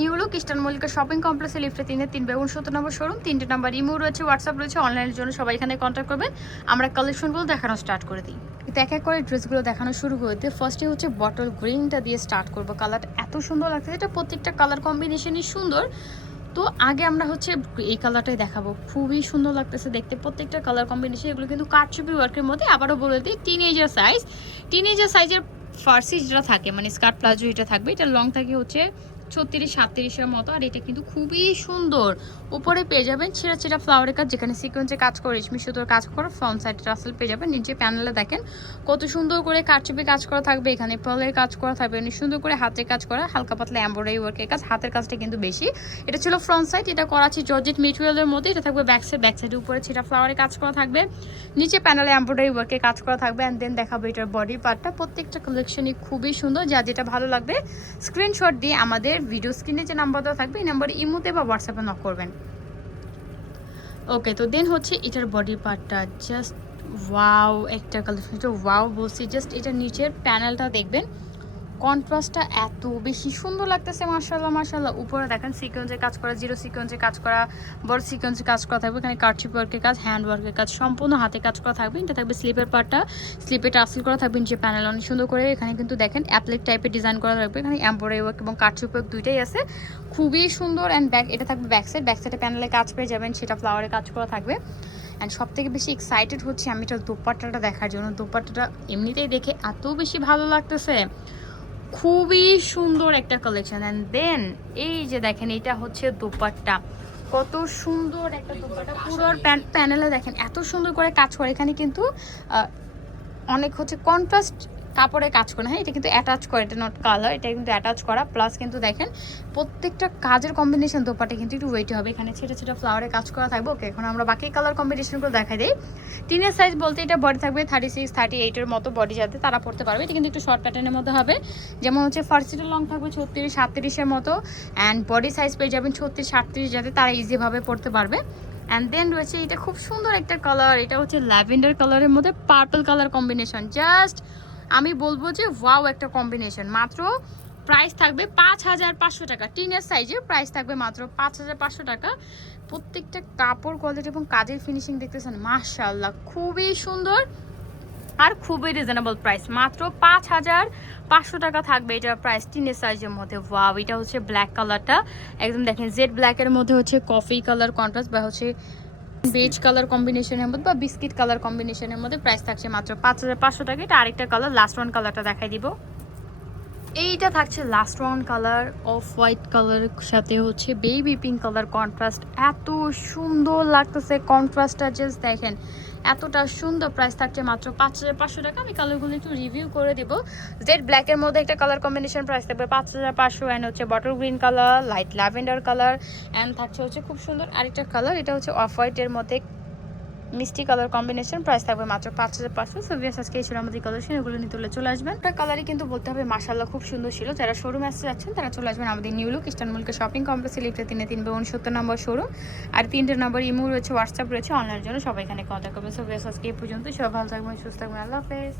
New look eastern Mallika shopping কমপ্লেক্সে লিফটে 3 নম্বর showroom, 3টে নাম্বার ইমো রয়েছে, হোয়াটসঅ্যাপ রয়েছে। অনলাইনের জন্য সবাই এখানে কন্ট্যাক্ট করবেন। আমরা কালেকশনগুলো দেখানো স্টার্ট করে দিই। তো এক এক করে ড্রেসগুলো দেখানো শুরু করে দিই। ফার্স্টে হচ্ছে বটল গ্রিনটা দিয়ে স্টার্ট করবো। কালারটা এত সুন্দর লাগছে, এটা প্রত্যেকটা কালার কম্বিনেশনই সুন্দর। তো আগে আমরা হচ্ছে এই কালারটাই দেখাবো, খুবই সুন্দর লাগতেছে দেখতে প্রত্যেকটা কালার কম্বিনেশন। এগুলো কিন্তু কারচুপি ওয়ার্কের মধ্যে। আবারও বলে দিই, টিনেজার সাইজের ফার্সি যেটা থাকে মানে স্কার্ট প্লাজো এটা থাকবে। এটা লং থাকে হচ্ছে 36-37-এর মতো। আর এটা কিন্তু খুবই সুন্দর। উপরে পেয়ে যাবেন ছেঁড়া ছেঁড়া ফ্লাওয়ারের কাজ, যেখানে সিকোয়েন্সে কাজ করে রেশমি সুতোর কাজ করা। ফ্রন্ট সাইড রাসেল পেয়ে যাবেন। নিচে প্যানেলে দেখেন কত সুন্দর করে কারচুপি কাজ করা থাকবে, এখানে পার্লের কাজ করা থাকবে, অনেক সুন্দর করে হাতের কাজ করা, হালকা পাতলা এমব্রয়ডারি ওয়ার্কের কাজ। হাতের কাজটা কিন্তু বেশি। এটা ছিল ফ্রন্ট সাইড, এটা করাচি জর্জেট মেটেরিয়ালের মধ্যে। এটা থাকবে ব্যাক সাইডের উপরে ছেঁড়া ফ্লাওয়ারের কাজ করা থাকবে, নিচে প্যানেলে এমব্রয়ডারি ওয়ার্কের কাজ করা থাকবে। অ্যান্ড দেন দেখাবো এটার বডি পার্টটা। প্রত্যেকটা কালেকশনই খুবই সুন্দর। যা যেটা ভালো লাগবে স্ক্রিনশট দিয়ে আমাদের ভিডিও স্ক্রিনে যে নাম্বার দেওয়া থাকবে এই নাম্বারে ইমোতে বা হোয়াটসঅ্যাপে নক করবেন। ওকে, তো দেন হচ্ছে এটার বডি পার্টটা জাস্ট ওয়াও একটা কালেকশন। এটা ওয়াও বলছি, জাস্ট এটার নিচের প্যানেলটা দেখবেন, কন্ট্রাস্টটা এত বেশি সুন্দর লাগতেছে। মাশাআল্লাহ মাশাআল্লাহ। উপরে দেখেন সিকোয়েন্সের কাজ করা, জিরো সিকোয়েন্সের কাজ করা, বড় সিকোয়েন্সের কাজ করা থাকবে। এখানে কারচুপি ওয়ার্কের কাজ, হ্যান্ড ওয়ার্কের কাজ, সম্পূর্ণ হাতে কাজ করা থাকবে। এটা থাকবে স্লিপের পার্টটা, স্লিপে টাসেল করা থাকবে। নিচে প্যানেল অনেক সুন্দর করে এখানে কিন্তু দেখেন অ্যাপ্লিক টাইপের ডিজাইন করা থাকবে। এখানে এমব্রয়ডারি ওয়ার্ক এবং কারচুপি ওয়ার্ক দুইটাই আছে, খুবই সুন্দর। অ্যান্ড ব্যাক এটা থাকবে ব্যাক সাইডে প্যানেলে কাজ পেয়ে যাবেন, সেটা ফ্লাওয়ারে কাজ করা থাকবে। অ্যান্ড সব থেকে বেশি এক্সাইটেড হচ্ছে আমি এটা দোপাট্টাটা দেখার জন্য। দোপাট্টাটা এমনিতেই দেখে এত বেশি ভালো লাগতেছে, খুবই সুন্দর একটা কালেকশন। অ্যান্ড দেন এই যে দেখেন এটা হচ্ছে দোপাট্টা, কত সুন্দর একটা দোপাট্টা। পুরো প্যানেলে দেখেন এত সুন্দর করে কাজ করে। এখানে কিন্তু অনেক হচ্ছে কন্ট্রাস্ট কাপড়ে কাজ করে। হ্যাঁ, এটা কিন্তু অ্যাটাচ করে, এটা নট কালার, এটা কিন্তু অ্যাটাচ করা। প্লাস কিন্তু দেখেন প্রত্যেকটা কাজের কম্বিনেশন দোপাট্টা কিন্তু একটু ওয়েটি হবে। এখানে ছোটো ছোটো ফ্লাওয়ারে কাজ করা থাকবে। ওকে, এখন আমরা বাকি কালার কম্বিনেশনগুলো দেখাই দিই। টিনের সাইজ বলতে এটা বডি থাকবে 36-38-এর মতো বডি, যাতে তারা পড়তে পারবে। এটা কিন্তু একটু শর্ট প্যাটার্নের মধ্যে হবে। যেমন হচ্ছে ফার্সিটা লং থাকবে 36-37-এর মতো। অ্যান্ড বডি সাইজ পেয়ে যাবেন 36-38, যাতে তারা ইজিভাবে পড়তে পারবে। অ্যান্ড দেন রয়েছে এটা খুব সুন্দর একটা কালার, এটা হচ্ছে ল্যাভেন্ডার কালারের মধ্যে পার্পল কালার কম্বিনেশন। জাস্ট আমি বলবো যে ওয়াও একটা কম্বিনেশন। মাত্র প্রাইস থাকবে 5500 টাকা। টিনের সাইজের প্রাইস থাকবে মাত্র 5500 টাকা। প্রত্যেকটা কাপড় কোয়ালিটি এবং কাজের ফিনিশিং দেখতেছেন, মাশাআল্লাহ খুবই সুন্দর আর খুবই রিজনেবল প্রাইস। মাত্র 5500 টাকা থাকবে এটার প্রাইস টিনের সাইজের মধ্যে। ওয়াও, এটা হচ্ছে ব্ল্যাক কালারটা, একদম দেখেন জেড ব্ল্যাকের মধ্যে হচ্ছে কফি কালার কন্ট্রাস্ট বা হচ্ছে বেজ কালার কম্বিনেশনের মধ্যে বা বিস্কিট কালার কম্বিনেশনের মধ্যে। প্রাইস থাকছে মাত্র 5500 টাকা। এটা আরেকটা কালার, লাস্ট ওয়ান কালারটা দেখাই দিব। এইটা থাকছে last one colour, off white কালারের সাথে হচ্ছে বেবি পিঙ্ক কালার কন্ট্রাস্ট। এত সুন্দর লাগতেছে কন্ট্রাস্টটা, জাস্ট দেখেন এতটা সুন্দর। প্রাইস থাকছে মাত্র 5500 টাকা। আমি কালারগুলো একটু রিভিউ করে দিব। জেড ব্ল্যাকের মধ্যে একটা কালার কম্বিনেশন, প্রাইস থাকবে 5500। অ্যান্ড হচ্ছে bottle green colour, light lavender colour, and থাকছে হচ্ছে খুব সুন্দর আরেকটা কালার, এটা হচ্ছে অফ হোয়াইটের মধ্যে মিষ্টি কালার কম্বিনেশন। প্রাইস থাকবে মাত্র 5500। সো ভিউয়ার্স, আজকে এই ছিল আমাদের কালেকশন। এগুলো নিতে হলে চলে আসবেন। একটা কালারই কিন্তু বলতে হবে মাশাআল্লাহ খুব সুন্দর ছিল। যারা শোরুমে আসতে যাচ্ছেন তারা চলে আসবেন আমাদের new look eastern Mallika shopping কমপ্লেক্সে লিফটে 3 নম্বর শোরুম। আর 3টে নম্বর ইমো রয়েছে, হোয়াটসঅ্যাপ রয়েছে। অনলাইনের জন্য সবাই এখানে কন্ট্যাক্ট করবেন। সো ভিউয়ার্স, আজকে এই পর্যন্ত। সবাই ভালো থাকবেন, সুস্থ থাকবেন। আল্লাহ হাফেজ।